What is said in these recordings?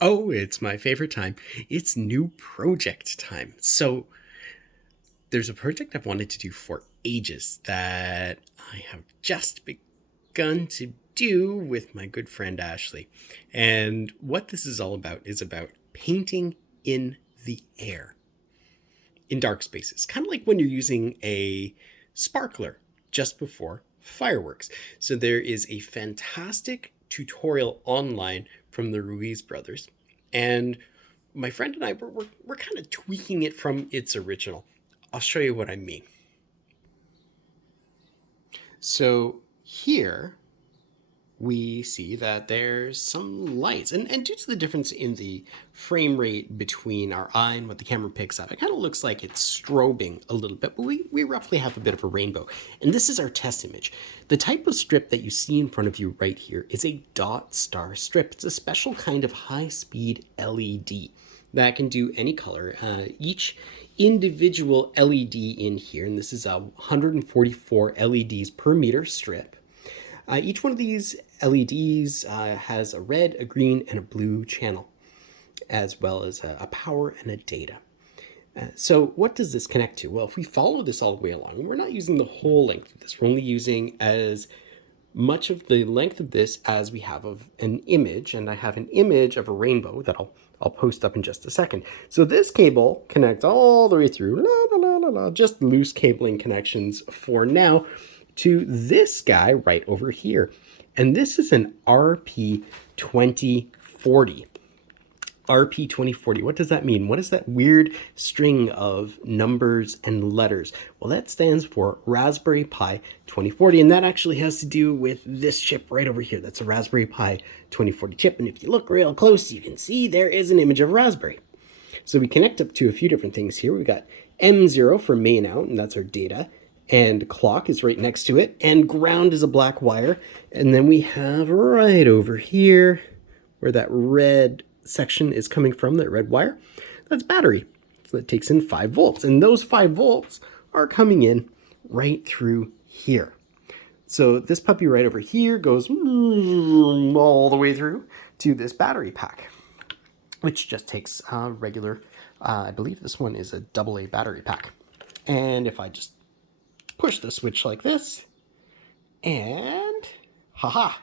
Oh, it's my favorite time. It's new project time. So, there's a project I've wanted to do for ages that I have just begun to do with my good friend Ashley. And what this is about painting in the air in dark spaces, kind of like when you're using a sparkler just before fireworks. So there is a fantastic tutorial online from the Ruiz brothers, and my friend and I we're kind of tweaking it from its original. I'll show you what I mean. So here we see that there's some lights. And due to the difference in the frame rate between our eye and what the camera picks up, it kind of looks like it's strobing a little bit, but we roughly have a bit of a rainbow. And this is our test image. The type of strip that you see in front of you right here is a dot star strip. It's a special kind of high-speed LED that can do any color. Each individual LED in here, and this is 144 LEDs per meter strip, each one of these LEDs has a red, a green, and a blue channel, as well as a power and a data. So what does this connect to? Well, if we follow this all the way along, we're not using the whole length of this. We're only using as much of the length of this as we have of an image, and I have an image of a rainbow that I'll post up in just a second. So this cable connects all the way through, just loose cabling connections for now, to this guy right over here. And this is an RP2040. RP2040. What does that mean? What is that weird string of numbers and letters? Well, that stands for Raspberry Pi 2040, and that actually has to do with this chip right over here. That's a Raspberry Pi 2040 chip, and if you look real close, you can see there is an image of Raspberry. So we connect up to a few different things here. We've got M0 for main out, and that's our data, and clock is right next to it, and ground is a black wire, and then we have right over here where that red section is coming from, that red wire, that's battery. So that takes in 5 volts, and those 5 volts are coming in right through here. So this puppy right over here goes all the way through to this battery pack, which just takes regular, I believe this one is a AA battery pack. And if I just push the switch like this, and haha,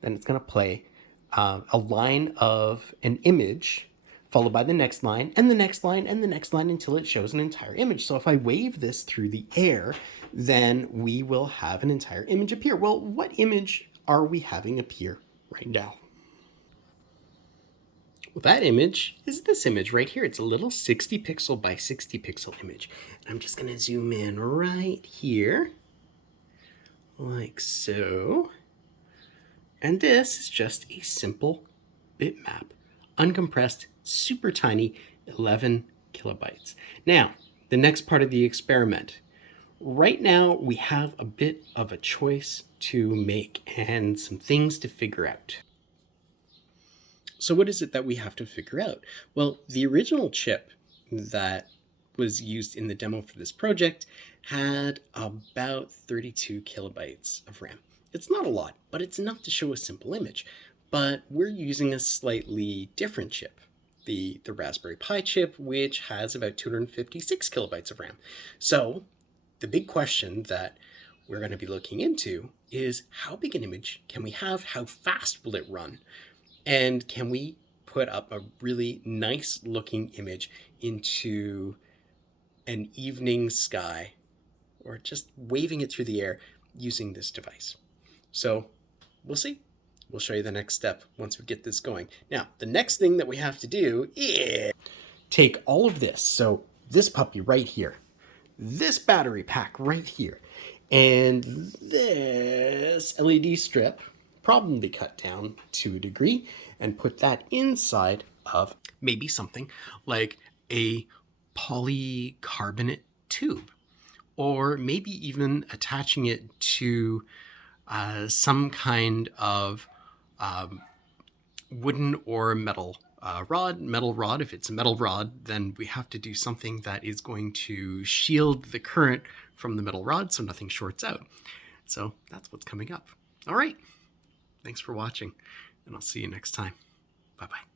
then it's going to play a line of an image followed by the next line and the next line and the next line until it shows an entire image. So if I wave this through the air, then we will have an entire image appear. Well, what image are we having appear right now? Well, that image is this image right here. It's a little 60 pixel by 60 pixel image. And I'm just going to zoom in right here, like so. And this is just a simple bitmap, uncompressed, super tiny, 11 kilobytes. Now, the next part of the experiment. Right now, we have a bit of a choice to make and some things to figure out. So what is it that we have to figure out? Well, the original chip that was used in the demo for this project had about 32 kilobytes of RAM. It's not a lot, but it's enough to show a simple image. But we're using a slightly different chip, the Raspberry Pi chip, which has about 256 kilobytes of RAM. So the big question that we're going to be looking into is, how big an image can we have? How fast will it run? And can we put up a really nice looking image into an evening sky, or just waving it through the air using this device? So we'll see. We'll show you the next step once we get this going. Now, the next thing that we have to do is take all of this. So this puppy right here, this battery pack right here, and this LED strip, probably cut down to a degree, and put that inside of maybe something like a polycarbonate tube, or maybe even attaching it to some kind of wooden or metal rod. If it's a metal rod, then we have to do something that is going to shield the current from the metal rod so nothing shorts out. So that's what's coming up. All right. Thanks for watching, and I'll see you next time. Bye-bye.